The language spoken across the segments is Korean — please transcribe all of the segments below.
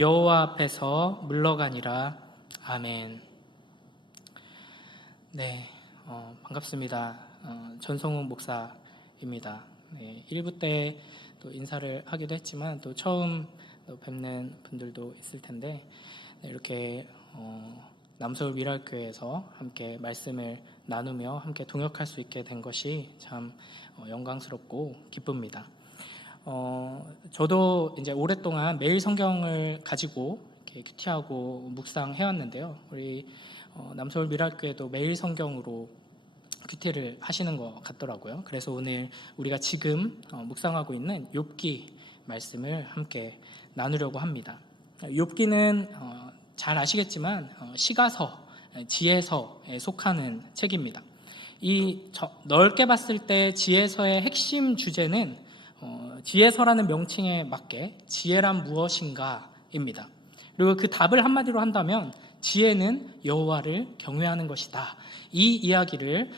여호와 앞에서 물러가니라. 아멘. 네, 반갑습니다. 전성훈 목사입니다. 네, 1부 때 또 인사를 하기도 했지만 또 처음 뵙는 분들도 있을 텐데, 네, 이렇게 남서울 미랄교회에서 함께 말씀을 나누며 함께 동역할 수 있게 된 것이 참 영광스럽고 기쁩니다. 저도 이제 오랫동안 매일 성경을 가지고 이렇게 큐티하고 묵상해 왔는데요. 우리 남서울 미랄교회도 매일 성경으로 큐티를 하시는 것 같더라고요. 그래서 오늘 우리가 지금 묵상하고 있는 욥기 말씀을 함께 나누려고 합니다. 욥기는 잘 아시겠지만 시가서, 지혜서에 속하는 책입니다. 넓게 봤을 때 지혜서의 핵심 주제는 지혜서라는 명칭에 맞게 지혜란 무엇인가입니다. 그리고 그 답을 한마디로 한다면 지혜는 여호와를 경외하는 것이다. 이 이야기를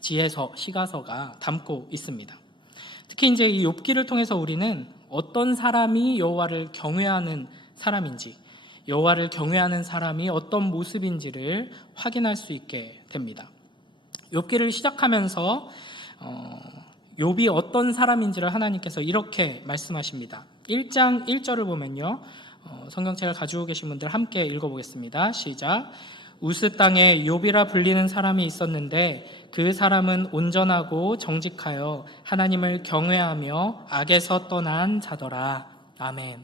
지혜서, 시가서가 담고 있습니다. 특히 이제 이 욥기를 통해서 우리는 어떤 사람이 여호와를 경외하는 사람인지, 여호와를 경외하는 사람이 어떤 모습인지를 확인할 수 있게 됩니다. 욥기를 시작하면서 욥이 어떤 사람인지를 하나님께서 이렇게 말씀하십니다. 1장 1절을 보면요, 성경책을 가지고 계신 분들 함께 읽어보겠습니다. 시작. 우스 땅에 욥이라 불리는 사람이 있었는데 그 사람은 온전하고 정직하여 하나님을 경외하며 악에서 떠난 자더라. 아멘.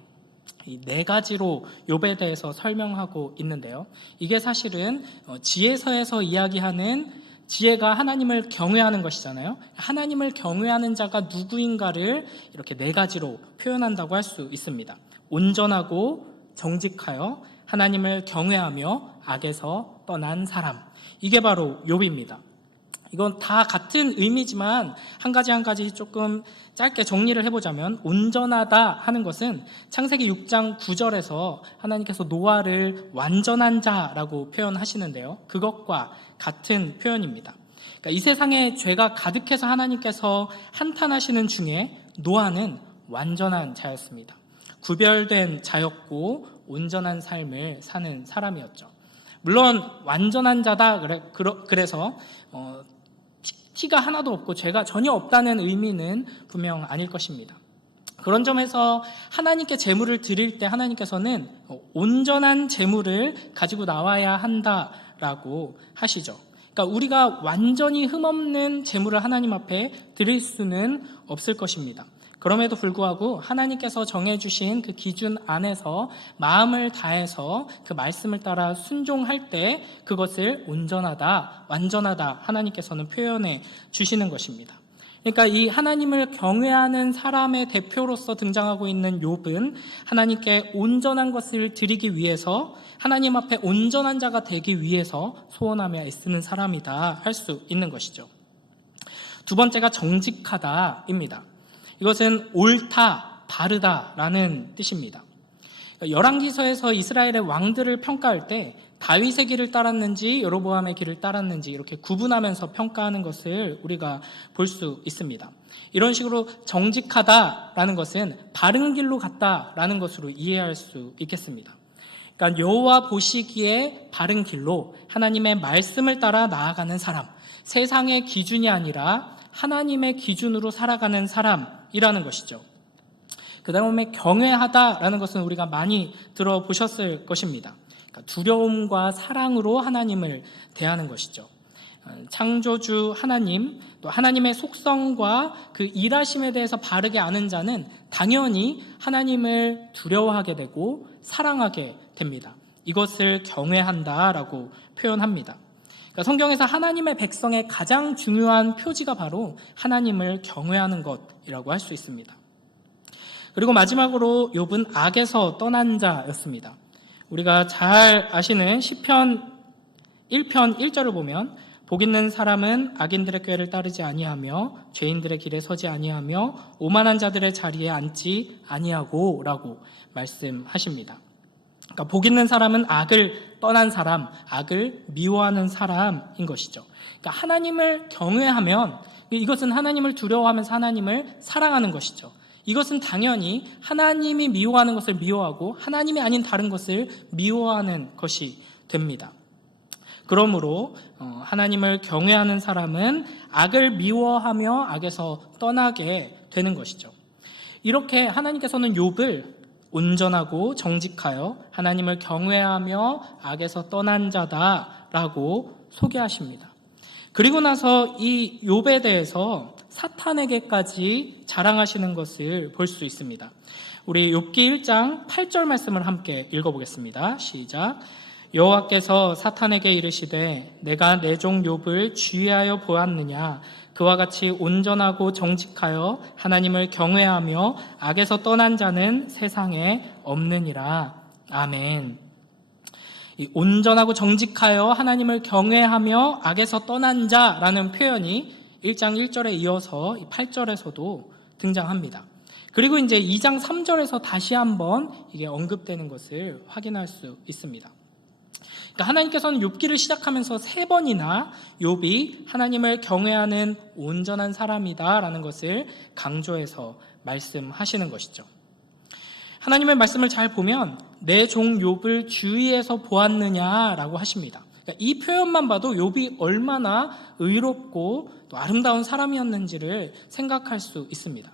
이 네 가지로 욥에 대해서 설명하고 있는데요, 이게 사실은 지혜서에서 이야기하는 지혜가 하나님을 경외하는 것이잖아요. 하나님을 경외하는 자가 누구인가를 이렇게 네 가지로 표현한다고 할 수 있습니다. 온전하고 정직하여 하나님을 경외하며 악에서 떠난 사람, 이게 바로 욥입니다. 이건 다 같은 의미지만 한 가지 조금 짧게 정리를 해보자면, 온전하다 하는 것은 창세기 6장 9절에서 하나님께서 노아를 완전한 자라고 표현하시는데요, 그것과 같은 표현입니다. 그러니까 이 세상에 죄가 가득해서 하나님께서 한탄하시는 중에 노아는 완전한 자였습니다. 구별된 자였고 온전한 삶을 사는 사람이었죠. 물론 완전한 자다 그래서 티가 하나도 없고 죄가 전혀 없다는 의미는 분명 아닐 것입니다. 그런 점에서 하나님께 제물을 드릴 때 하나님께서는 온전한 제물을 가지고 나와야 한다라고 하시죠. 그러니까 우리가 완전히 흠없는 제물을 하나님 앞에 드릴 수는 없을 것입니다. 그럼에도 불구하고 하나님께서 정해주신 그 기준 안에서 마음을 다해서 그 말씀을 따라 순종할 때 그것을 온전하다, 완전하다 하나님께서는 표현해 주시는 것입니다. 그러니까 이 하나님을 경외하는 사람의 대표로서 등장하고 있는 욥은 하나님께 온전한 것을 드리기 위해서, 하나님 앞에 온전한 자가 되기 위해서 소원하며 애쓰는 사람이다 할 수 있는 것이죠. 두 번째가 정직하다입니다. 이것은 옳다, 바르다라는 뜻입니다. 열왕기서에서 이스라엘의 왕들을 평가할 때 다윗의 길을 따랐는지 여로보암의 길을 따랐는지 이렇게 구분하면서 평가하는 것을 우리가 볼 수 있습니다. 이런 식으로 정직하다라는 것은 바른 길로 갔다라는 것으로 이해할 수 있겠습니다. 그러니까 여호와 보시기에 바른 길로 하나님의 말씀을 따라 나아가는 사람, 세상의 기준이 아니라 하나님의 기준으로 살아가는 사람이라는 것이죠. 그 다음에 경외하다라는 것은 우리가 많이 들어보셨을 것입니다. 그러니까 두려움과 사랑으로 하나님을 대하는 것이죠. 창조주 하나님, 또 하나님의 속성과 그 일하심에 대해서 바르게 아는 자는 당연히 하나님을 두려워하게 되고 사랑하게 됩니다. 이것을 경외한다라고 표현합니다. 그러니까 성경에서 하나님의 백성의 가장 중요한 표지가 바로 하나님을 경외하는 것이라고 할 수 있습니다. 그리고 마지막으로 욥은 악에서 떠난 자였습니다. 우리가 잘 아시는 시편 1편 1절을 보면 복 있는 사람은 악인들의 꾀를 따르지 아니하며 죄인들의 길에 서지 아니하며 오만한 자들의 자리에 앉지 아니하고 라고 말씀하십니다. 그러니까 복 있는 사람은 악을 떠난 사람, 악을 미워하는 사람인 것이죠. 그러니까 하나님을 경외하면 이것은 하나님을 두려워하면서 하나님을 사랑하는 것이죠. 이것은 당연히 하나님이 미워하는 것을 미워하고 하나님이 아닌 다른 것을 미워하는 것이 됩니다. 그러므로 하나님을 경외하는 사람은 악을 미워하며 악에서 떠나게 되는 것이죠. 이렇게 하나님께서는 욥을 온전하고 정직하여 하나님을 경외하며 악에서 떠난 자다라고 소개하십니다. 그리고 나서 이 욥에 대해서 사탄에게까지 자랑하시는 것을 볼 수 있습니다. 우리 욥기 1장 8절 말씀을 함께 읽어보겠습니다. 시작. 여호와께서 사탄에게 이르시되 내가 내 종 욥을 주의하여 보았느냐. 그와 같이 온전하고 정직하여 하나님을 경외하며 악에서 떠난 자는 세상에 없느니라. 아멘. 이 온전하고 정직하여 하나님을 경외하며 악에서 떠난 자라는 표현이 1장 1절에 이어서 8절에서도 등장합니다. 그리고 이제 2장 3절에서 다시 한번 이게 언급되는 것을 확인할 수 있습니다. 그러니까 하나님께서는 욥기를 시작하면서 3번이나 욥이 하나님을 경외하는 온전한 사람이다라는 것을 강조해서 말씀하시는 것이죠. 하나님의 말씀을 잘 보면 내 종 욥을 주의해서 보았느냐라고 하십니다. 그러니까 이 표현만 봐도 욥이 얼마나 의롭고 또 아름다운 사람이었는지를 생각할 수 있습니다.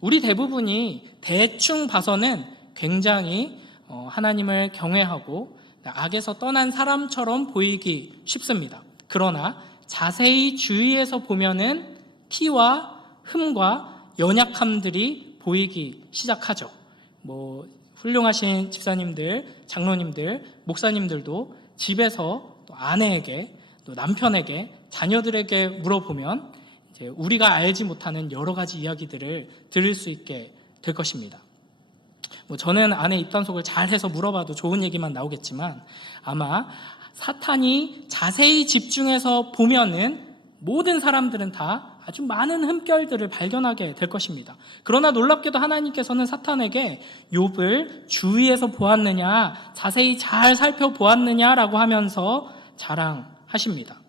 우리 대부분이 대충 봐서는 굉장히 하나님을 경외하고 악에서 떠난 사람처럼 보이기 쉽습니다. 그러나 자세히 주의해서 보면은 티와 흠과 연약함들이 보이기 시작하죠. 훌륭하신 집사님들, 장로님들, 목사님들도 집에서 또 아내에게, 또 남편에게, 자녀들에게 물어보면 이제 우리가 알지 못하는 여러 가지 이야기들을 들을 수 있게 될 것입니다. 저는 아내 입단속을 잘해서 물어봐도 좋은 얘기만 나오겠지만 아마 사탄이 자세히 집중해서 보면은 모든 사람들은 다 아주 많은 흠결들을 발견하게 될 것입니다. 그러나 놀랍게도 하나님께서는 사탄에게 욥을 주의해서 보았느냐, 자세히 잘 살펴보았느냐라고 하면서 자랑하십니다.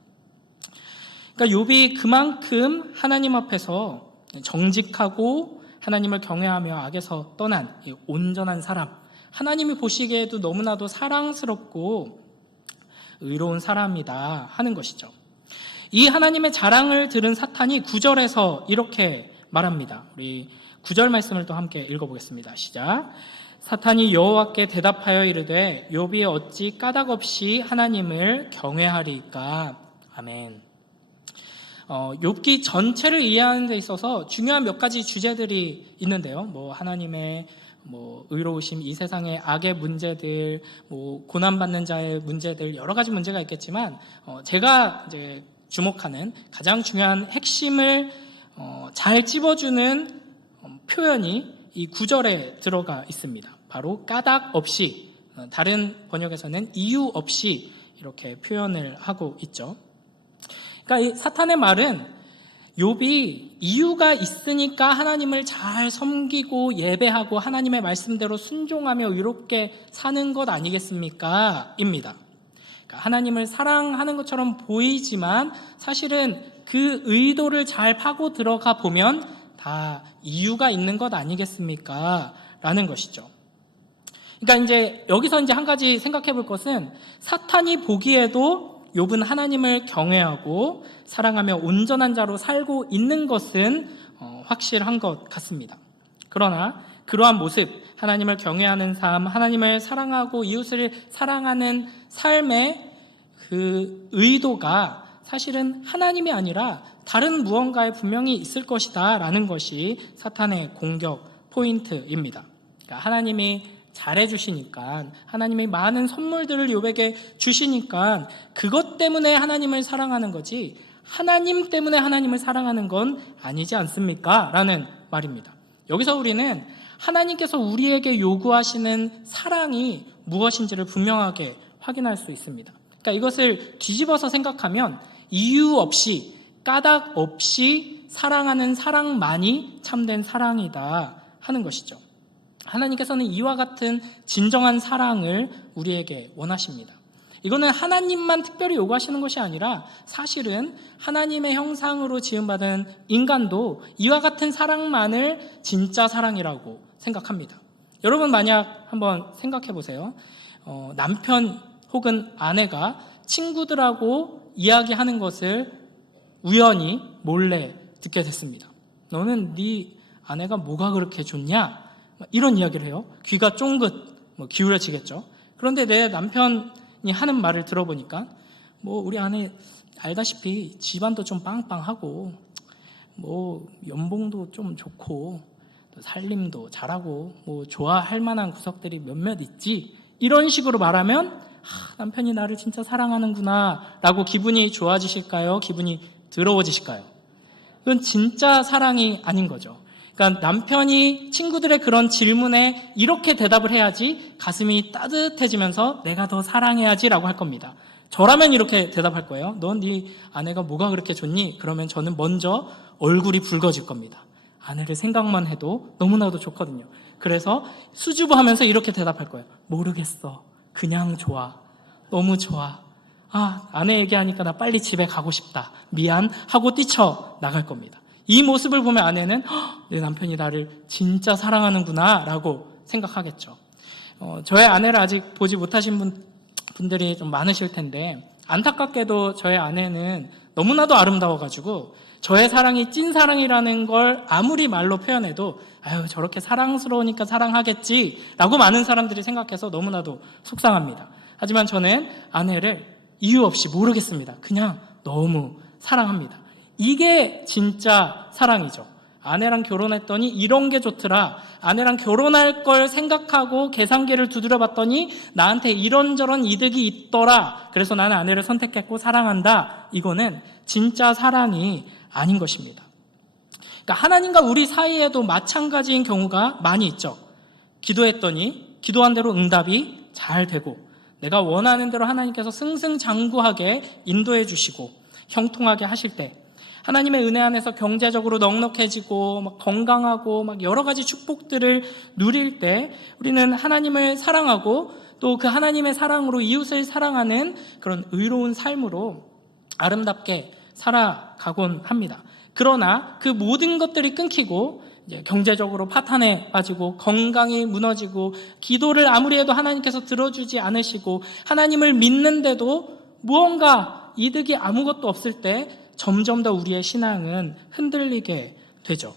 그러니까 욥이 그만큼 하나님 앞에서 정직하고 하나님을 경외하며 악에서 떠난 온전한 사람, 하나님이 보시기에도 너무나도 사랑스럽고 의로운 사람이다 하는 것이죠. 이 하나님의 자랑을 들은 사탄이 9절에서 이렇게 말합니다. 우리 9절 말씀을 또 함께 읽어보겠습니다. 시작. 사탄이 여호와께 대답하여 이르되 욥이 어찌 까닭 없이 하나님을 경외하리까. 아멘. 욥기 전체를 이해하는 데 있어서 중요한 몇 가지 주제들이 있는데요. 하나님의 의로우심, 이 세상의 악의 문제들, 고난받는 자의 문제들, 여러 가지 문제가 있겠지만, 제가 이제 주목하는 가장 중요한 핵심을 잘 찝어주는 표현이 이 9절에 들어가 있습니다. 바로 까닭 없이, 다른 번역에서는 이유 없이 이렇게 표현을 하고 있죠. 그러니까 이 사탄의 말은 욥이 이유가 있으니까 하나님을 잘 섬기고 예배하고 하나님의 말씀대로 순종하며 의롭게 사는 것 아니겠습니까? 입니다. 그러니까 하나님을 사랑하는 것처럼 보이지만 사실은 그 의도를 잘 파고 들어가 보면 다 이유가 있는 것 아니겠습니까? 라는 것이죠. 그러니까 이제 여기서 이제 한 가지 생각해 볼 것은 사탄이 보기에도 욥은 하나님을 경외하고 사랑하며 온전한 자로 살고 있는 것은 확실한 것 같습니다. 그러나 그러한 모습, 하나님을 경외하는 삶, 하나님을 사랑하고 이웃을 사랑하는 삶의 그 의도가 사실은 하나님이 아니라 다른 무언가에 분명히 있을 것이다 라는 것이 사탄의 공격 포인트입니다. 그러니까 하나님이 잘해주시니까, 하나님이 많은 선물들을 욥에게 주시니까 그것 때문에 하나님을 사랑하는 거지 하나님 때문에 하나님을 사랑하는 건 아니지 않습니까? 라는 말입니다. 여기서 우리는 하나님께서 우리에게 요구하시는 사랑이 무엇인지를 분명하게 확인할 수 있습니다. 그러니까 이것을 뒤집어서 생각하면 이유 없이, 까닭 없이 사랑하는 사랑만이 참된 사랑이다 하는 것이죠. 하나님께서는 이와 같은 진정한 사랑을 우리에게 원하십니다. 이거는 하나님만 특별히 요구하시는 것이 아니라 사실은 하나님의 형상으로 지음받은 인간도 이와 같은 사랑만을 진짜 사랑이라고 생각합니다. 여러분 만약 한번 생각해 보세요. 남편 혹은 아내가 친구들하고 이야기하는 것을 우연히 몰래 듣게 됐습니다. 너는 네 아내가 뭐가 그렇게 좋냐? 이런 이야기를 해요. 귀가 쫑긋 기울여지겠죠. 그런데 내 남편이 하는 말을 들어보니까 우리 아내 알다시피 집안도 좀 빵빵하고 연봉도 좀 좋고 살림도 잘하고 좋아할 만한 구석들이 몇몇 있지, 이런 식으로 말하면 남편이 나를 진짜 사랑하는구나 라고 기분이 좋아지실까요? 기분이 더러워지실까요? 그건 진짜 사랑이 아닌 거죠. 그러니까 남편이 친구들의 그런 질문에 이렇게 대답을 해야지 가슴이 따뜻해지면서 내가 더 사랑해야지라고 할 겁니다. 저라면 이렇게 대답할 거예요. 넌 네 아내가 뭐가 그렇게 좋니? 그러면 저는 먼저 얼굴이 붉어질 겁니다. 아내를 생각만 해도 너무나도 좋거든요. 그래서 수줍어하면서 이렇게 대답할 거예요. 모르겠어. 그냥 좋아. 너무 좋아. 아내 얘기하니까 나 빨리 집에 가고 싶다. 미안 하고 뛰쳐나갈 겁니다. 이 모습을 보면 아내는 내 남편이 나를 진짜 사랑하는구나 라고 생각하겠죠. 저의 아내를 아직 보지 못하신 분들이 좀 많으실 텐데, 안타깝게도 저의 아내는 너무나도 아름다워가지고 저의 사랑이 찐사랑이라는 걸 아무리 말로 표현해도 저렇게 사랑스러우니까 사랑하겠지 라고 많은 사람들이 생각해서 너무나도 속상합니다. 하지만 저는 아내를 이유 없이 모르겠습니다. 그냥 너무 사랑합니다. 이게 진짜 사랑이죠. 아내랑 결혼했더니 이런 게 좋더라. 아내랑 결혼할 걸 생각하고 계산기를 두드려 봤더니 나한테 이런저런 이득이 있더라. 그래서 나는 아내를 선택했고 사랑한다. 이거는 진짜 사랑이 아닌 것입니다. 그러니까 하나님과 우리 사이에도 마찬가지인 경우가 많이 있죠. 기도했더니 기도한 대로 응답이 잘 되고, 내가 원하는 대로 하나님께서 승승장구하게 인도해 주시고 형통하게 하실 때, 하나님의 은혜 안에서 경제적으로 넉넉해지고 건강하고 여러 가지 축복들을 누릴 때 우리는 하나님을 사랑하고 또 그 하나님의 사랑으로 이웃을 사랑하는 그런 의로운 삶으로 아름답게 살아가곤 합니다. 그러나 그 모든 것들이 끊기고 이제 경제적으로 파탄에 빠지고 건강이 무너지고 기도를 아무리 해도 하나님께서 들어주지 않으시고 하나님을 믿는데도 무언가 이득이 아무것도 없을 때 점점 더 우리의 신앙은 흔들리게 되죠.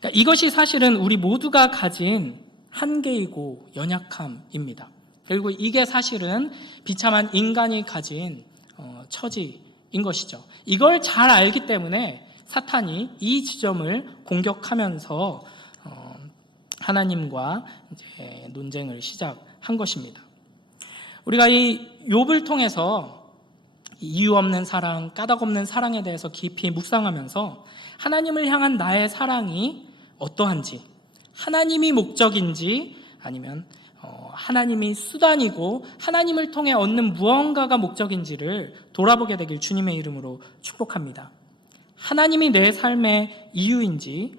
그러니까 이것이 사실은 우리 모두가 가진 한계이고 연약함입니다. 그리고 이게 사실은 비참한 인간이 가진 처지인 것이죠. 이걸 잘 알기 때문에 사탄이 이 지점을 공격하면서 하나님과 이제 논쟁을 시작한 것입니다. 우리가 이 욥을 통해서 이유 없는 사랑, 까닭 없는 사랑에 대해서 깊이 묵상하면서 하나님을 향한 나의 사랑이 어떠한지, 하나님이 목적인지 아니면 하나님이 수단이고 하나님을 통해 얻는 무언가가 목적인지를 돌아보게 되길 주님의 이름으로 축복합니다. 하나님이 내 삶의 이유인지,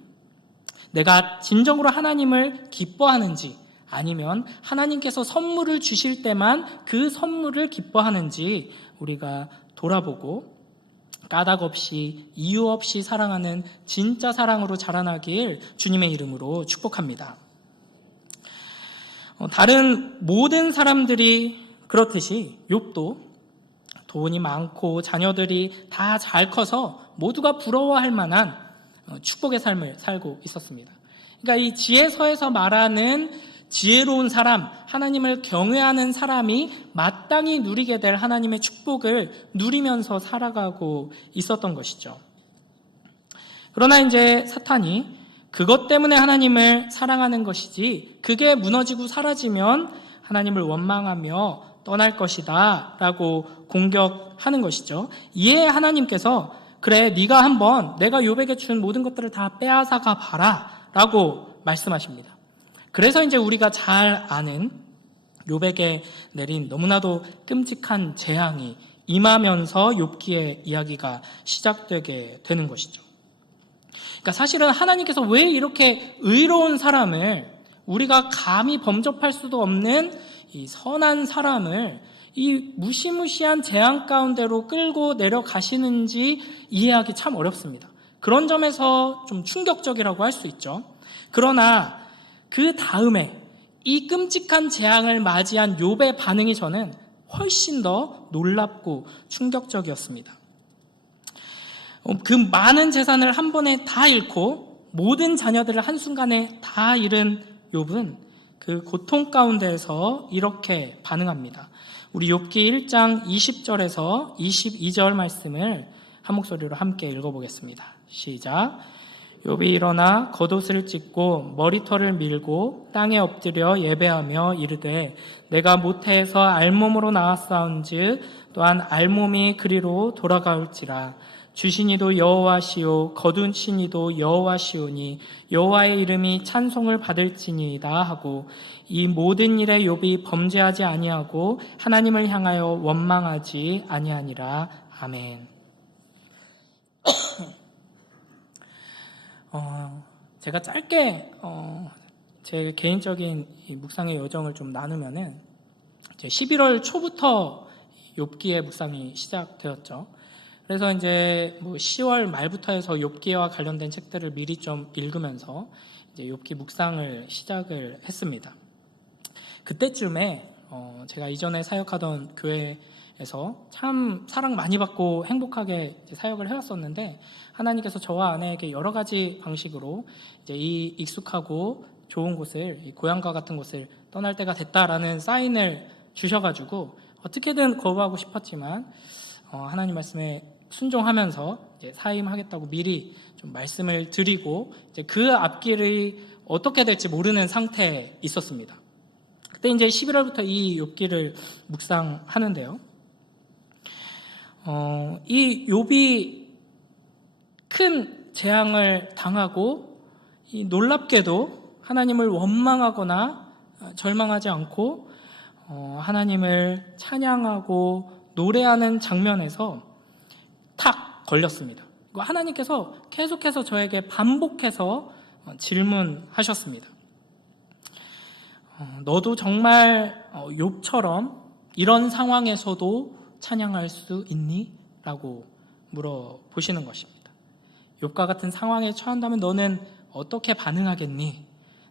내가 진정으로 하나님을 기뻐하는지, 아니면 하나님께서 선물을 주실 때만 그 선물을 기뻐하는지 우리가 돌아보고 까닭 없이 이유 없이 사랑하는 진짜 사랑으로 자라나길 주님의 이름으로 축복합니다. 다른 모든 사람들이 그렇듯이 욥도 돈이 많고 자녀들이 다 잘 커서 모두가 부러워할 만한 축복의 삶을 살고 있었습니다. 그러니까 이 지혜서에서 말하는 지혜로운 사람, 하나님을 경외하는 사람이 마땅히 누리게 될 하나님의 축복을 누리면서 살아가고 있었던 것이죠. 그러나 이제 사탄이 그것 때문에 하나님을 사랑하는 것이지 그게 무너지고 사라지면 하나님을 원망하며 떠날 것이다 라고 공격하는 것이죠. 이에 하나님께서 그래 네가 한번 내가 욥에게 준 모든 것들을 다 빼앗아가 봐라 라고 말씀하십니다. 그래서 이제 우리가 잘 아는 욥에게 내린 너무나도 끔찍한 재앙이 임하면서 욥기의 이야기가 시작되게 되는 것이죠. 그러니까 사실은 하나님께서 왜 이렇게 의로운 사람을, 우리가 감히 범접할 수도 없는 이 선한 사람을 이 무시무시한 재앙 가운데로 끌고 내려가시는지 이해하기 참 어렵습니다. 그런 점에서 좀 충격적이라고 할 수 있죠. 그러나 그 다음에 이 끔찍한 재앙을 맞이한 욥의 반응이 저는 훨씬 더 놀랍고 충격적이었습니다. 그 많은 재산을 한 번에 다 잃고 모든 자녀들을 한순간에 다 잃은 욥은 그 고통 가운데에서 이렇게 반응합니다. 우리 욥기 1장 20절에서 22절 말씀을 한 목소리로 함께 읽어보겠습니다. 시작. 욥이 일어나 겉옷을 찢고 머리털을 밀고 땅에 엎드려 예배하며 이르되 내가 모태에서 알몸으로 나왔사온즉 또한 알몸이 그리로 돌아가올지라. 주신이도 여호와시오 거두신이도 여호와시오니 여호와의 이름이 찬송을 받을지니이다 하고 이 모든 일에 욥이 범죄하지 아니하고 하나님을 향하여 원망하지 아니하니라. 아멘. 제가 짧게 제 개인적인 이 묵상의 여정을 좀 나누면은 11월 초부터 욥기의 묵상이 시작되었죠. 그래서 이제 10월 말부터 해서 욥기와 관련된 책들을 미리 좀 읽으면서 이제 욥기 묵상을 시작을 했습니다. 그때쯤에 제가 이전에 사역하던 교회에서 참 사랑 많이 받고 행복하게 이제 사역을 해왔었는데 하나님께서 저와 아내에게 여러 가지 방식으로 이제 이 익숙하고 좋은 곳을, 이 고향과 같은 곳을 떠날 때가 됐다라는 사인을 주셔가지고 어떻게든 거부하고 싶었지만 하나님 말씀에 순종하면서 이제 사임하겠다고 미리 좀 말씀을 드리고 이제 그 앞길이 어떻게 될지 모르는 상태에 있었습니다. 그때 이제 11월부터 이 욥기를 묵상하는데요. 이 욥이 큰 재앙을 당하고 이 놀랍게도 하나님을 원망하거나 절망하지 않고 하나님을 찬양하고 노래하는 장면에서 탁 걸렸습니다. 하나님께서 계속해서 저에게 반복해서 질문하셨습니다. 너도 정말 욥처럼 이런 상황에서도 찬양할 수 있니? 라고 물어보시는 것입니다. 욥과 같은 상황에 처한다면 너는 어떻게 반응하겠니?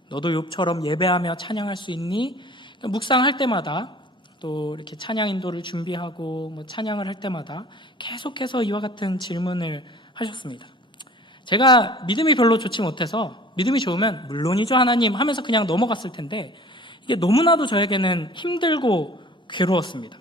너도 욥처럼 예배하며 찬양할 수 있니? 묵상할 때마다 또 이렇게 찬양 인도를 준비하고 찬양을 할 때마다 계속해서 이와 같은 질문을 하셨습니다. 제가 믿음이 별로 좋지 못해서 믿음이 좋으면 물론이죠 하나님 하면서 그냥 넘어갔을 텐데 이게 너무나도 저에게는 힘들고 괴로웠습니다.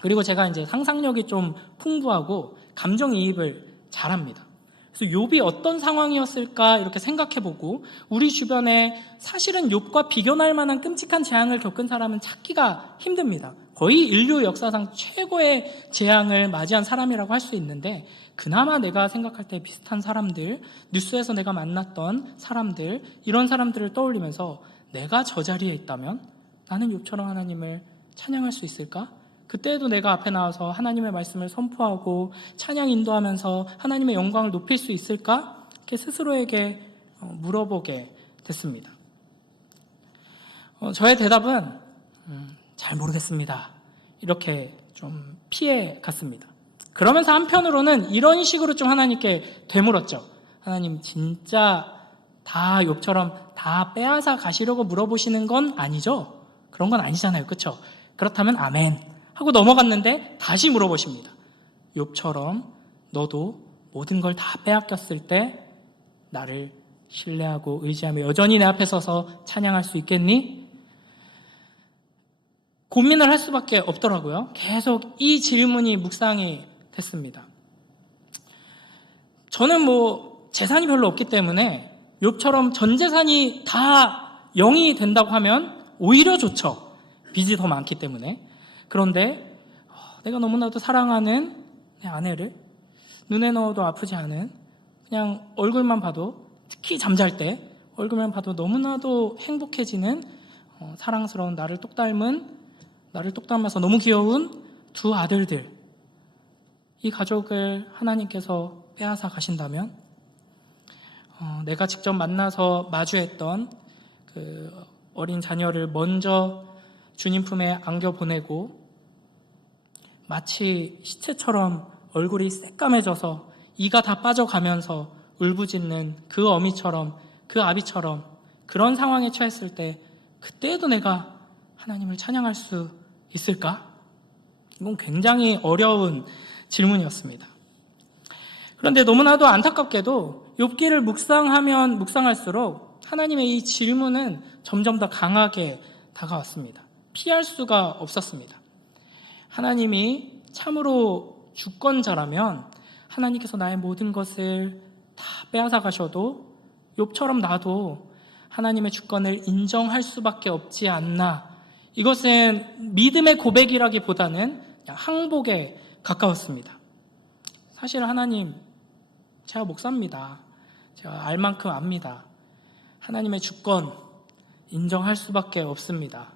그리고 제가 이제 상상력이 좀 풍부하고 감정이입을 잘합니다. 그래서 욥이 어떤 상황이었을까 이렇게 생각해보고 우리 주변에 사실은 욥과 비교할 만한 끔찍한 재앙을 겪은 사람은 찾기가 힘듭니다. 거의 인류 역사상 최고의 재앙을 맞이한 사람이라고 할 수 있는데 그나마 내가 생각할 때 비슷한 사람들, 뉴스에서 내가 만났던 사람들, 이런 사람들을 떠올리면서 내가 저 자리에 있다면 나는 욥처럼 하나님을 찬양할 수 있을까? 그때도 내가 앞에 나와서 하나님의 말씀을 선포하고 찬양 인도하면서 하나님의 영광을 높일 수 있을까? 이렇게 스스로에게 물어보게 됐습니다. 저의 대답은 잘 모르겠습니다. 이렇게 좀 피해 갔습니다. 그러면서 한편으로는 이런 식으로 좀 하나님께 되물었죠. 하나님 진짜 다 욥처럼 다 빼앗아 가시려고 물어보시는 건 아니죠? 그런 건 아니잖아요. 그렇죠? 그렇다면 아멘 하고 넘어갔는데 다시 물어보십니다. 욥처럼 너도 모든 걸 다 빼앗겼을 때 나를 신뢰하고 의지하며 여전히 내 앞에 서서 찬양할 수 있겠니? 고민을 할 수밖에 없더라고요. 계속 이 질문이 묵상이 됐습니다. 저는 재산이 별로 없기 때문에 욥처럼 전 재산이 다 0이 된다고 하면 오히려 좋죠. 빚이 더 많기 때문에. 그런데 내가 너무나도 사랑하는 내 아내를 눈에 넣어도 아프지 않은 그냥 얼굴만 봐도 특히 잠잘 때 얼굴만 봐도 너무나도 행복해지는 사랑스러운 나를 똑 닮아서 너무 귀여운 두 아들들, 이 가족을 하나님께서 빼앗아 가신다면 내가 직접 만나서 마주했던 그 어린 자녀를 먼저 주님 품에 안겨보내고 마치 시체처럼 얼굴이 새까매져서 이가 다 빠져가면서 울부짖는 그 어미처럼, 그 아비처럼 그런 상황에 처했을 때 그때에도 내가 하나님을 찬양할 수 있을까? 이건 굉장히 어려운 질문이었습니다. 그런데 너무나도 안타깝게도 욥기를 묵상하면 묵상할수록 하나님의 이 질문은 점점 더 강하게 다가왔습니다. 피할 수가 없었습니다. 하나님이 참으로 주권자라면 하나님께서 나의 모든 것을 다 빼앗아 가셔도 욥처럼 나도 하나님의 주권을 인정할 수밖에 없지 않나. 이것은 믿음의 고백이라기보다는 그냥 항복에 가까웠습니다. 사실 하나님, 제가 목사입니다. 제가 알 만큼 압니다. 하나님의 주권 인정할 수밖에 없습니다.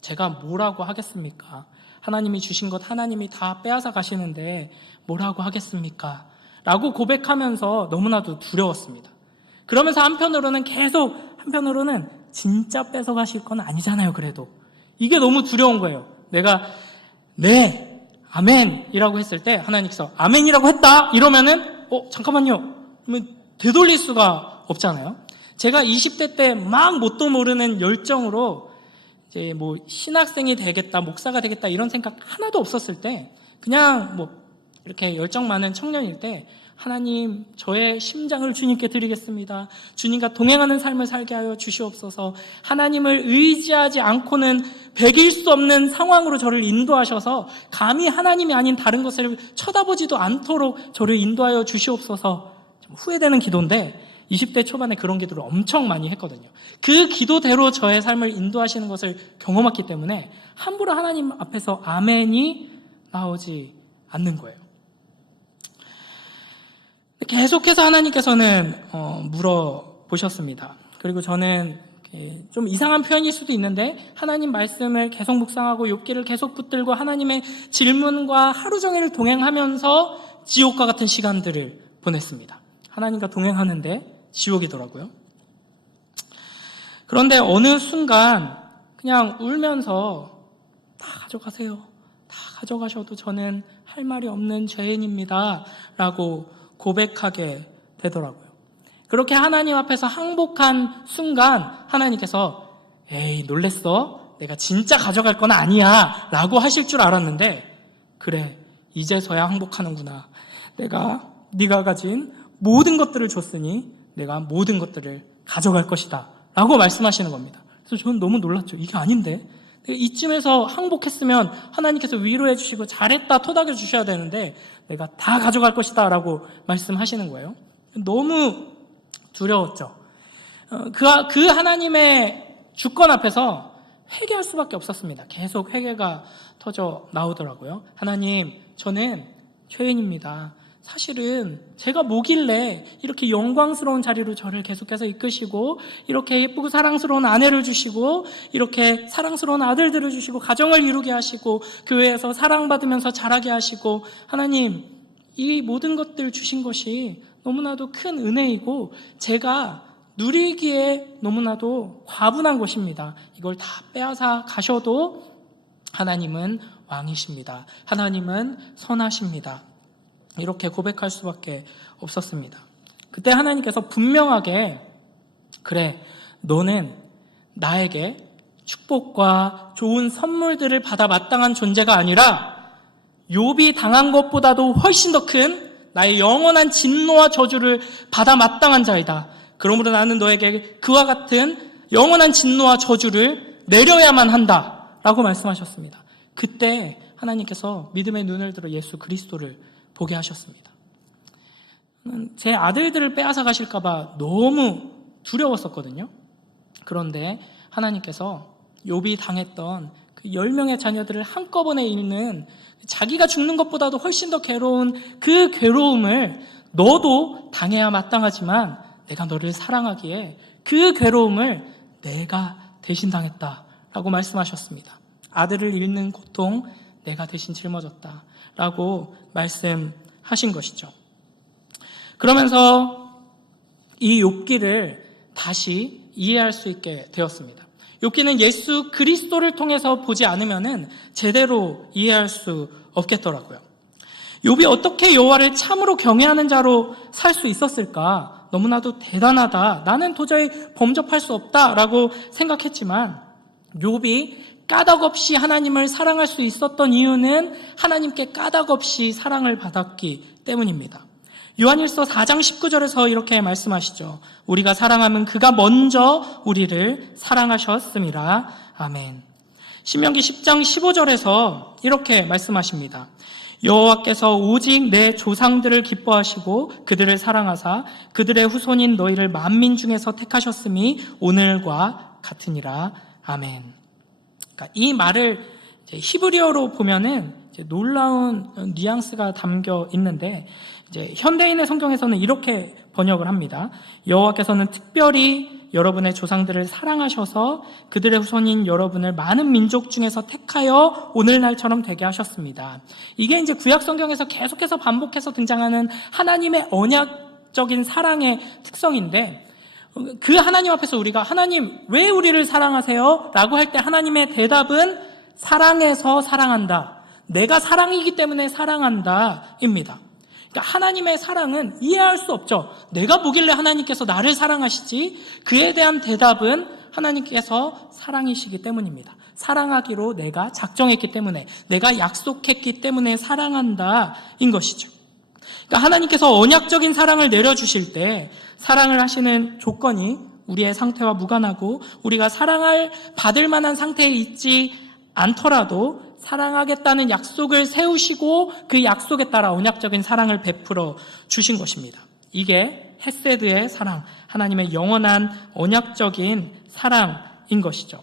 제가 뭐라고 하겠습니까? 하나님이 주신 것 하나님이 다 빼앗아 가시는데 뭐라고 하겠습니까? 라고 고백하면서 너무나도 두려웠습니다. 그러면서 한편으로는 진짜 뺏어가실 건 아니잖아요. 그래도 이게 너무 두려운 거예요. 내가 네, 아멘이라고 했을 때 하나님께서 아멘이라고 했다 이러면은 잠깐만요. 그러면 되돌릴 수가 없잖아요. 제가 20대 때 막 뭣도 모르는 열정으로 이제 뭐 신학생이 되겠다, 목사가 되겠다 이런 생각 하나도 없었을 때 그냥 뭐 이렇게 열정 많은 청년일 때 하나님, 저의 심장을 주님께 드리겠습니다. 주님과 동행하는 삶을 살게 하여 주시옵소서. 하나님을 의지하지 않고는 배길 수 없는 상황으로 저를 인도하셔서 감히 하나님이 아닌 다른 것을 쳐다보지도 않도록 저를 인도하여 주시옵소서. 좀 후회되는 기도인데 20대 초반에 그런 기도를 엄청 많이 했거든요. 그 기도대로 저의 삶을 인도하시는 것을 경험했기 때문에 함부로 하나님 앞에서 아멘이 나오지 않는 거예요. 계속해서 하나님께서는 물어보셨습니다. 그리고 저는 좀 이상한 표현일 수도 있는데 하나님 말씀을 계속 묵상하고 욥기를 계속 붙들고 하나님의 질문과 하루 종일 동행하면서 지옥과 같은 시간들을 보냈습니다. 하나님과 동행하는데 지옥이더라고요. 그런데 어느 순간 그냥 울면서 다 가져가세요. 다 가져가셔도 저는 할 말이 없는 죄인입니다. 라고 고백하게 되더라고요. 그렇게 하나님 앞에서 항복한 순간 하나님께서 에이 놀랬어? 내가 진짜 가져갈 건 아니야 라고 하실 줄 알았는데 그래 이제서야 항복하는구나. 네가 가진 모든 것들을 줬으니 내가 모든 것들을 가져갈 것이다 라고 말씀하시는 겁니다. 그래서 저는 너무 놀랐죠. 이게 아닌데 이쯤에서 항복했으면 하나님께서 위로해 주시고 잘했다 토닥여 주셔야 되는데 내가 다 가져갈 것이다 라고 말씀하시는 거예요. 너무 두려웠죠. 그 하나님의 주권 앞에서 회개할 수밖에 없었습니다. 계속 회개가 터져 나오더라고요. 하나님, 저는 죄인입니다. 사실은 제가 뭐길래 이렇게 영광스러운 자리로 저를 계속해서 이끄시고 이렇게 예쁘고 사랑스러운 아내를 주시고 이렇게 사랑스러운 아들들을 주시고 가정을 이루게 하시고 교회에서 사랑받으면서 자라게 하시고 하나님 이 모든 것들 주신 것이 너무나도 큰 은혜이고 제가 누리기에 너무나도 과분한 것입니다. 이걸 다 빼앗아 가셔도 하나님은 왕이십니다. 하나님은 선하십니다. 이렇게 고백할 수밖에 없었습니다. 그때 하나님께서 분명하게 그래 너는 나에게 축복과 좋은 선물들을 받아 마땅한 존재가 아니라 욥이 당한 것보다도 훨씬 더 큰 나의 영원한 진노와 저주를 받아 마땅한 자이다. 그러므로 나는 너에게 그와 같은 영원한 진노와 저주를 내려야만 한다 라고 말씀하셨습니다. 그때 하나님께서 믿음의 눈을 들어 예수 그리스도를 보게 하셨습니다. 제 아들들을 빼앗아 가실까 봐 너무 두려웠었거든요. 그런데 하나님께서 욥이 당했던 그 10명의 자녀들을 한꺼번에 잃는 자기가 죽는 것보다도 훨씬 더 괴로운 그 괴로움을 너도 당해야 마땅하지만 내가 너를 사랑하기에 그 괴로움을 내가 대신 당했다라고 말씀하셨습니다. 아들을 잃는 고통 내가 대신 짊어졌다 라고 말씀하신 것이죠. 그러면서 이 욥기를 다시 이해할 수 있게 되었습니다. 욥기는 예수 그리스도를 통해서 보지 않으면은 제대로 이해할 수 없겠더라고요. 욥이 어떻게 여호와를 참으로 경외하는 자로 살 수 있었을까? 너무나도 대단하다. 나는 도저히 범접할 수 없다라고 생각했지만 욥이 까닭없이 하나님을 사랑할 수 있었던 이유는 하나님께 까닭없이 사랑을 받았기 때문입니다. 요한일서 4장 19절에서 이렇게 말씀하시죠. 우리가 사랑하면 그가 먼저 우리를 사랑하셨음이라. 아멘. 신명기 10장 15절에서 이렇게 말씀하십니다. 여호와께서 오직 내 조상들을 기뻐하시고 그들을 사랑하사 그들의 후손인 너희를 만민 중에서 택하셨음이 오늘과 같으니라. 아멘. 그러니까 이 말을 히브리어로 보면은 놀라운 뉘앙스가 담겨 있는데 현대인의 성경에서는 이렇게 번역을 합니다. 여호와께서는 특별히 여러분의 조상들을 사랑하셔서 그들의 후손인 여러분을 많은 민족 중에서 택하여 오늘날처럼 되게 하셨습니다. 이게 이제 구약 성경에서 계속해서 반복해서 등장하는 하나님의 언약적인 사랑의 특성인데 그 하나님 앞에서 우리가 하나님 왜 우리를 사랑하세요? 라고 할 때 하나님의 대답은 사랑해서 사랑한다. 내가 사랑이기 때문에 사랑한다 입니다. 그러니까 하나님의 사랑은 이해할 수 없죠. 내가 뭐길래 하나님께서 나를 사랑하시지? 그에 대한 대답은 하나님께서 사랑이시기 때문입니다. 사랑하기로 내가 작정했기 때문에, 내가 약속했기 때문에 사랑한다인 것이죠. 그러니까 하나님께서 언약적인 사랑을 내려주실 때 사랑을 하시는 조건이 우리의 상태와 무관하고 우리가 사랑을 받을 만한 상태에 있지 않더라도 사랑하겠다는 약속을 세우시고 그 약속에 따라 언약적인 사랑을 베풀어 주신 것입니다. 이게 헤세드의 사랑, 하나님의 영원한 언약적인 사랑인 것이죠.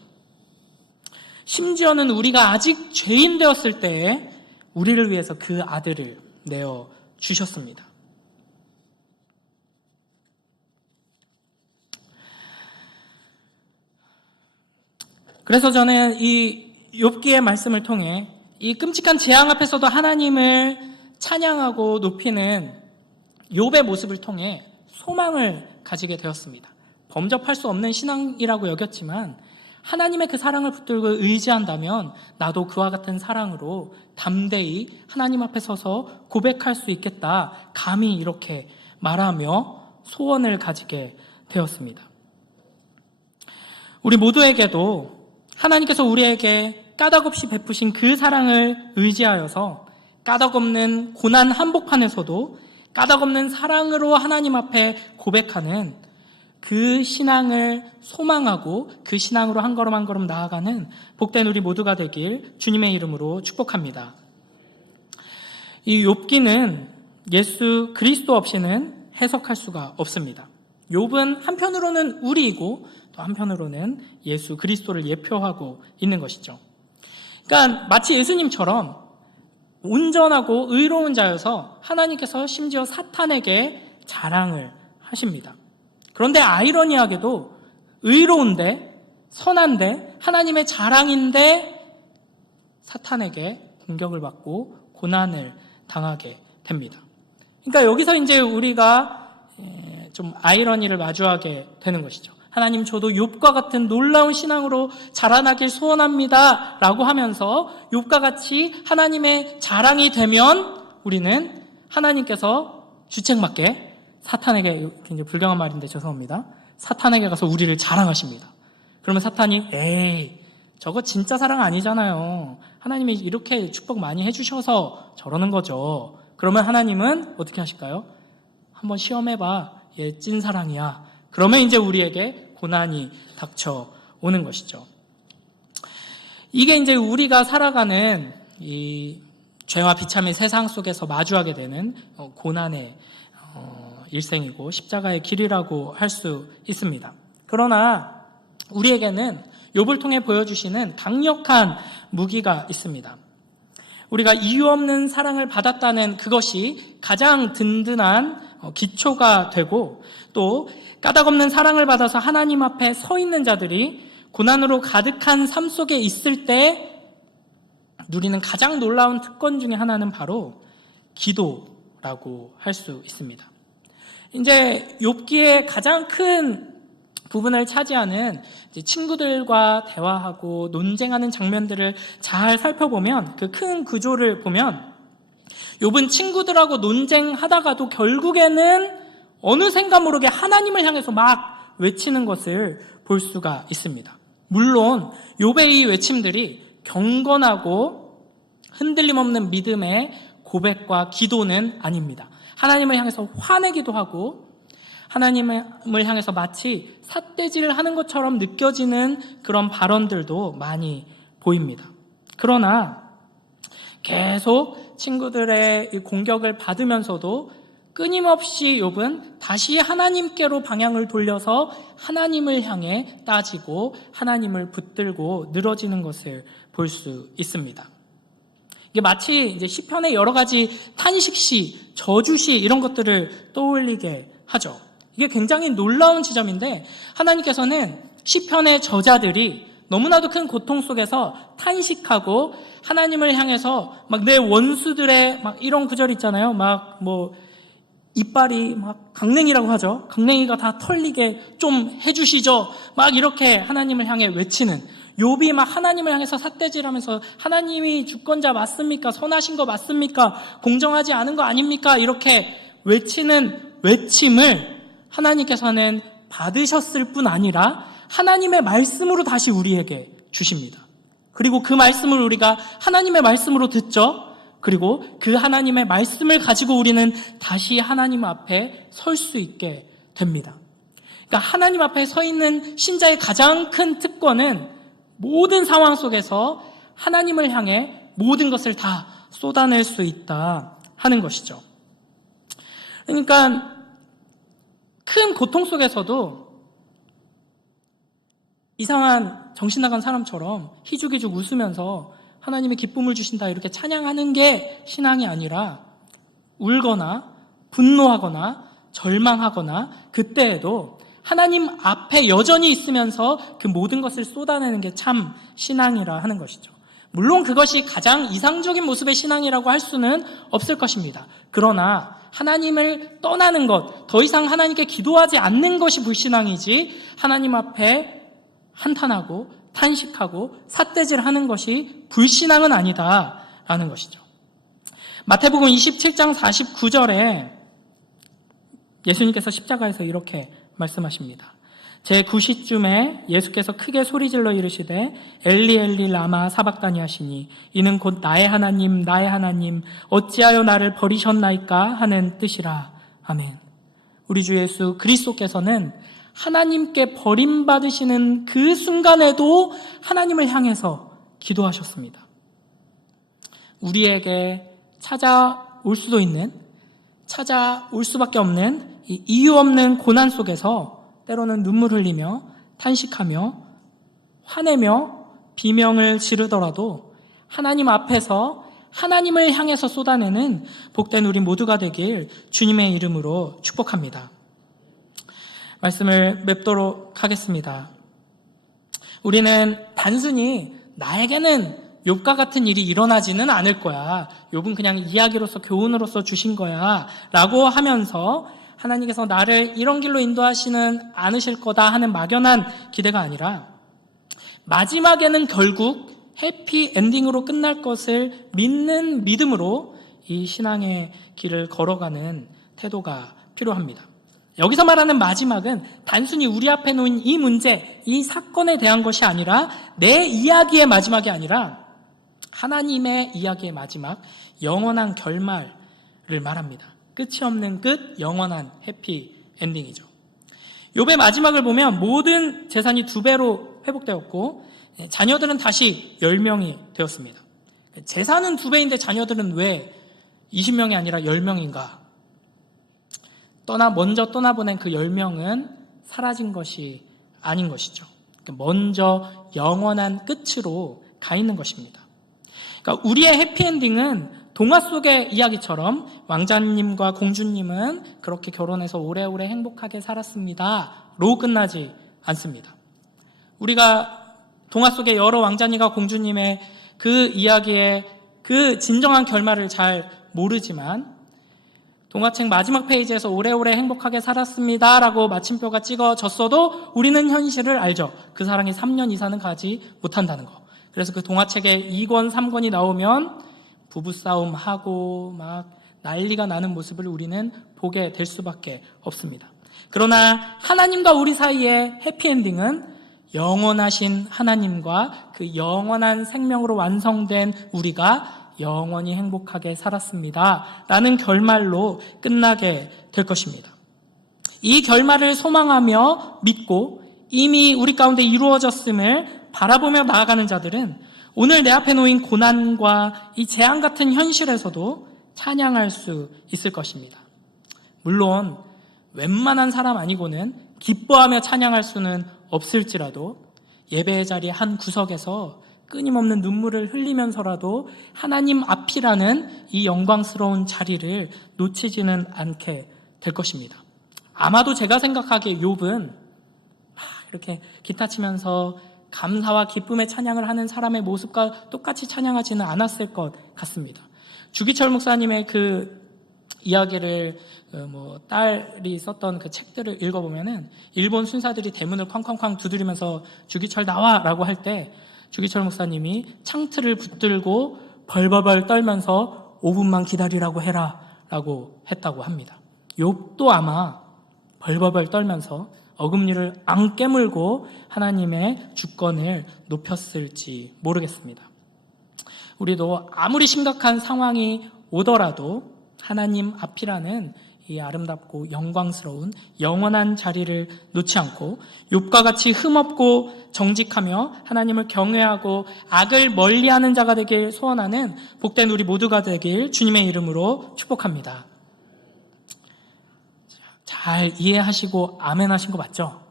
심지어는 우리가 아직 죄인 되었을 때에 우리를 위해서 그 아들을 내어 주셨습니다. 그래서 저는 이 욥기의 말씀을 통해 이 끔찍한 재앙 앞에서도 하나님을 찬양하고 높이는 욥의 모습을 통해 소망을 가지게 되었습니다. 범접할 수 없는 신앙이라고 여겼지만 하나님의 그 사랑을 붙들고 의지한다면 나도 그와 같은 사랑으로 담대히 하나님 앞에 서서 고백할 수 있겠다. 감히 이렇게 말하며 소원을 가지게 되었습니다. 우리 모두에게도 하나님께서 우리에게 까닭없이 베푸신 그 사랑을 의지하여서 까닭없는 고난 한복판에서도 까닭없는 사랑으로 하나님 앞에 고백하는 그 신앙을 소망하고 그 신앙으로 한 걸음 한 걸음 나아가는 복된 우리 모두가 되길 주님의 이름으로 축복합니다. 이 욥기는 예수 그리스도 없이는 해석할 수가 없습니다. 욥은 한편으로는 우리이고 또 한편으로는 예수 그리스도를 예표하고 있는 것이죠. 그러니까 마치 예수님처럼 온전하고 의로운 자여서 하나님께서 심지어 사탄에게 자랑을 하십니다. 그런데 아이러니하게도 의로운데 선한데 하나님의 자랑인데 사탄에게 공격을 받고 고난을 당하게 됩니다. 그러니까 여기서 이제 우리가 좀 아이러니를 마주하게 되는 것이죠. 하나님 저도 욥과 같은 놀라운 신앙으로 자라나길 소원합니다 라고 하면서 욥과 같이 하나님의 자랑이 되면 우리는 하나님께서 주책맞게 사탄에게, 굉장히 불경한 말인데 죄송합니다, 사탄에게 가서 우리를 자랑하십니다. 그러면 사탄이 에이 저거 진짜 사랑 아니잖아요, 하나님이 이렇게 축복 많이 해주셔서 저러는 거죠. 그러면 하나님은 어떻게 하실까요? 한번 시험해봐, 얘 찐사랑이야. 그러면 이제 우리에게 고난이 닥쳐오는 것이죠. 이게 이제 우리가 살아가는 이 죄와 비참의 세상 속에서 마주하게 되는 고난의 일생이고 십자가의 길이라고 할 수 있습니다. 그러나 우리에게는 욥을 통해 보여주시는 강력한 무기가 있습니다. 우리가 이유 없는 사랑을 받았다는 그것이 가장 든든한 기초가 되고 또 까닭없는 사랑을 받아서 하나님 앞에 서 있는 자들이 고난으로 가득한 삶 속에 있을 때 누리는 가장 놀라운 특권 중에 하나는 바로 기도라고 할 수 있습니다. 이제 욥기의 가장 큰 부분을 차지하는 친구들과 대화하고 논쟁하는 장면들을 잘 살펴보면, 그 큰 구조를 보면 욥은 친구들하고 논쟁하다가도 결국에는 어느샌가 모르게 하나님을 향해서 막 외치는 것을 볼 수가 있습니다. 물론 욥의 이 외침들이 경건하고 흔들림 없는 믿음의 고백과 기도는 아닙니다. 하나님을 향해서 화내기도 하고 하나님을 향해서 마치 삿대질을 하는 것처럼 느껴지는 그런 발언들도 많이 보입니다. 그러나 계속 친구들의 공격을 받으면서도 끊임없이 욥은 다시 하나님께로 방향을 돌려서 하나님을 향해 따지고 하나님을 붙들고 늘어지는 것을 볼 수 있습니다. 이게 마치 이제 시편의 여러 가지 탄식시, 저주시 이런 것들을 떠올리게 하죠. 이게 굉장히 놀라운 지점인데, 하나님께서는 시편의 저자들이 너무나도 큰 고통 속에서 탄식하고 하나님을 향해서 막 내 원수들의 막 이런 구절 있잖아요. 막 뭐 이빨이 막 강냉이라고 하죠. 강냉이가 다 털리게 좀 해주시죠. 막 이렇게 하나님을 향해 외치는, 욥이 막 하나님을 향해서 삿대질하면서 하나님이 주권자 맞습니까? 선하신 거 맞습니까? 공정하지 않은 거 아닙니까? 이렇게 외치는 외침을 하나님께서는 받으셨을 뿐 아니라 하나님의 말씀으로 다시 우리에게 주십니다. 그리고 그 말씀을 우리가 하나님의 말씀으로 듣죠. 그리고 그 하나님의 말씀을 가지고 우리는 다시 하나님 앞에 설 수 있게 됩니다. 그러니까 하나님 앞에 서 있는 신자의 가장 큰 특권은 모든 상황 속에서 하나님을 향해 모든 것을 다 쏟아낼 수 있다 하는 것이죠. 그러니까 큰 고통 속에서도 이상한 정신 나간 사람처럼 희죽희죽 웃으면서 하나님의 기쁨을 주신다 이렇게 찬양하는 게 신앙이 아니라, 울거나 분노하거나 절망하거나 그때에도 하나님 앞에 여전히 있으면서 그 모든 것을 쏟아내는 게 참 신앙이라 하는 것이죠. 물론 그것이 가장 이상적인 모습의 신앙이라고 할 수는 없을 것입니다. 그러나 하나님을 떠나는 것, 더 이상 하나님께 기도하지 않는 것이 불신앙이지, 하나님 앞에 한탄하고 탄식하고 삿대질하는 것이 불신앙은 아니다라는 것이죠. 마태복음 27장 49절에 예수님께서 십자가에서 이렇게 말씀하십니다. 제9시쯤에 예수께서 크게 소리질러 이르시되 엘리 엘리 라마 사박다니 하시니 이는 곧 나의 하나님 나의 하나님 어찌하여 나를 버리셨나이까 하는 뜻이라. 아멘. 우리 주 예수 그리스도께서는 하나님께 버림받으시는 그 순간에도 하나님을 향해서 기도하셨습니다. 우리에게 찾아올 수도 있는, 찾아올 수밖에 없는 이 이유 없는 고난 속에서 때로는 눈물 흘리며 탄식하며 화내며 비명을 지르더라도 하나님 앞에서 하나님을 향해서 쏟아내는 복된 우리 모두가 되길 주님의 이름으로 축복합니다. 말씀을 맺도록 하겠습니다. 우리는 단순히 나에게는 욥과 같은 일이 일어나지는 않을 거야, 욥은 그냥 이야기로서 교훈으로서 주신 거야 라고 하면서 하나님께서 나를 이런 길로 인도하시는 않으실 거다 하는 막연한 기대가 아니라, 마지막에는 결국 해피 엔딩으로 끝날 것을 믿는 믿음으로 이 신앙의 길을 걸어가는 태도가 필요합니다. 여기서 말하는 마지막은 단순히 우리 앞에 놓인 이 문제, 이 사건에 대한 것이 아니라 내 이야기의 마지막이 아니라 하나님의 이야기의 마지막, 영원한 결말을 말합니다. 끝이 없는 끝, 영원한 해피 엔딩이죠. 욥의 마지막을 보면 모든 재산이 2배로 회복되었고 자녀들은 다시 10명이 되었습니다. 재산은 2배인데 자녀들은 왜 20명이 아니라 10명인가? 먼저 떠나보낸 그 10명은 사라진 것이 아닌 것이죠. 먼저 영원한 끝으로 가 있는 것입니다. 그러니까 우리의 해피엔딩은 동화 속의 이야기처럼 왕자님과 공주님은 그렇게 결혼해서 오래오래 행복하게 살았습니다로 끝나지 않습니다. 우리가 동화 속의 여러 왕자님과 공주님의 그 이야기의 그 진정한 결말을 잘 모르지만 동화책 마지막 페이지에서 오래오래 행복하게 살았습니다 라고 마침표가 찍어졌어도 우리는 현실을 알죠. 그 사랑이 3년 이상은 가지 못한다는 거. 그래서 그 동화책에 2권, 3권이 나오면 부부싸움 하고 막 난리가 나는 모습을 우리는 보게 될 수밖에 없습니다. 그러나 하나님과 우리 사이의 해피엔딩은 영원하신 하나님과 그 영원한 생명으로 완성된 우리가 영원히 행복하게 살았습니다 라는 결말로 끝나게 될 것입니다. 이 결말을 소망하며 믿고 이미 우리 가운데 이루어졌음을 바라보며 나아가는 자들은 오늘 내 앞에 놓인 고난과 이 재앙 같은 현실에서도 찬양할 수 있을 것입니다. 물론 웬만한 사람 아니고는 기뻐하며 찬양할 수는 없을지라도 예배의 자리 한 구석에서 끊임없는 눈물을 흘리면서라도 하나님 앞이라는 이 영광스러운 자리를 놓치지는 않게 될 것입니다. 아마도 제가 생각하기에 욥은 막 이렇게 기타 치면서 감사와 기쁨의 찬양을 하는 사람의 모습과 똑같이 찬양하지는 않았을 것 같습니다. 주기철 목사님의 그 이야기를 딸이 썼던 그 책들을 읽어보면은 일본 순사들이 대문을 쾅쾅쾅 두드리면서 주기철 나와라고 할 때 주기철 목사님이 창틀을 붙들고 벌벌벌 떨면서 5분만 기다리라고 해라 라고 했다고 합니다. 욥도 아마 벌벌벌 떨면서 어금니를 앙 깨물고 하나님의 주권을 높였을지 모르겠습니다. 우리도 아무리 심각한 상황이 오더라도 하나님 앞이라는 이 아름답고 영광스러운 영원한 자리를 놓지 않고 욥과 같이 흠없고 정직하며 하나님을 경외하고 악을 멀리하는 자가 되길 소원하는 복된 우리 모두가 되길 주님의 이름으로 축복합니다. 잘 이해하시고 아멘 하신 거 맞죠?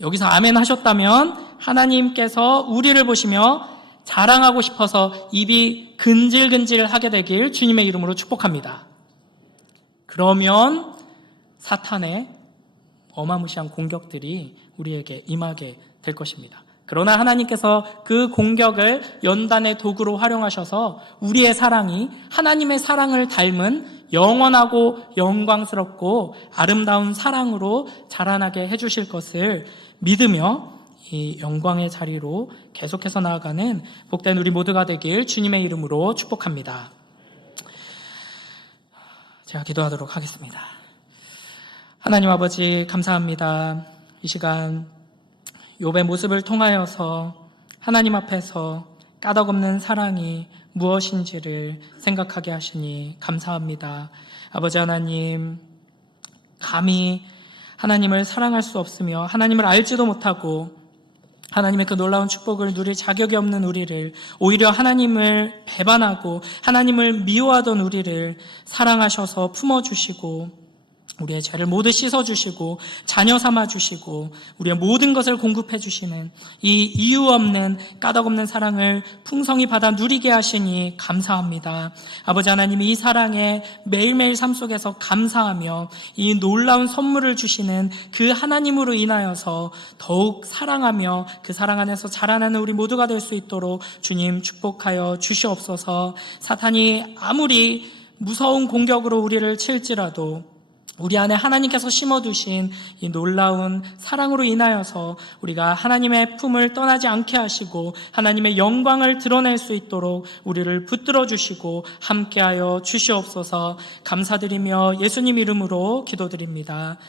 여기서 아멘 하셨다면 하나님께서 우리를 보시며 자랑하고 싶어서 입이 근질근질하게 되길 주님의 이름으로 축복합니다. 그러면 사탄의 어마무시한 공격들이 우리에게 임하게 될 것입니다. 그러나 하나님께서 그 공격을 연단의 도구로 활용하셔서 우리의 사랑이 하나님의 사랑을 닮은 영원하고 영광스럽고 아름다운 사랑으로 자라나게 해주실 것을 믿으며 이 영광의 자리로 계속해서 나아가는 복된 우리 모두가 되길 주님의 이름으로 축복합니다. 제가 기도하도록 하겠습니다. 하나님 아버지 감사합니다. 이 시간 욥의 모습을 통하여서 하나님 앞에서 까닭없는 사랑이 무엇인지를 생각하게 하시니 감사합니다. 아버지 하나님, 감히 하나님을 사랑할 수 없으며 하나님을 알지도 못하고 하나님의 그 놀라운 축복을 누릴 자격이 없는 우리를, 오히려 하나님을 배반하고 하나님을 미워하던 우리를 사랑하셔서 품어주시고 우리의 죄를 모두 씻어주시고 자녀 삼아주시고 우리의 모든 것을 공급해주시는 이 이유 없는 까닭없는 사랑을 풍성히 받아 누리게 하시니 감사합니다. 아버지 하나님, 이 사랑에 매일매일 삶 속에서 감사하며 이 놀라운 선물을 주시는 그 하나님으로 인하여서 더욱 사랑하며 그 사랑 안에서 자라나는 우리 모두가 될 수 있도록 주님 축복하여 주시옵소서. 사탄이 아무리 무서운 공격으로 우리를 칠지라도 우리 안에 하나님께서 심어두신 이 놀라운 사랑으로 인하여서 우리가 하나님의 품을 떠나지 않게 하시고 하나님의 영광을 드러낼 수 있도록 우리를 붙들어 주시고 함께하여 주시옵소서. 감사드리며 예수님 이름으로 기도드립니다.